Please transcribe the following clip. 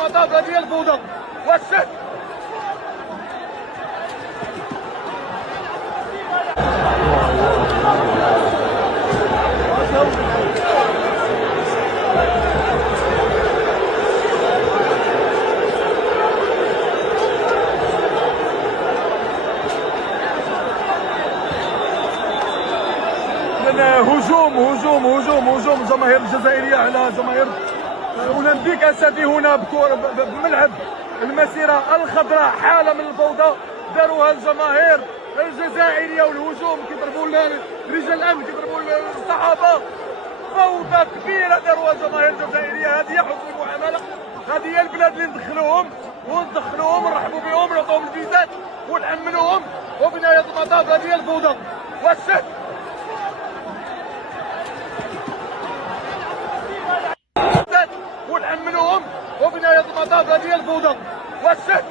المطاف هذه الفوضى والشد. هجوم الجماهير الجزائريه على جماهير اولمبيك اساتي هنا بملعب المسيره الخضراء. حاله من الفوضى داروها الجماهير الجزائريه، والهجوم كيضربوا رجال الامن، كيضربوا الصحافه. فوضى كبيره داروها الجماهير الجزائريه. هذه هي حسن المعامله، هذه هي البلاد اللي ندخلوهم ونرحبوا بهم ونعطوهم الفيزات ونامنوهم. وفي نهايه المطاف هذه هي الفوضى والشد. ونأمنوهم، وفي نهاية المطاف هذه هي الفوضى والشد.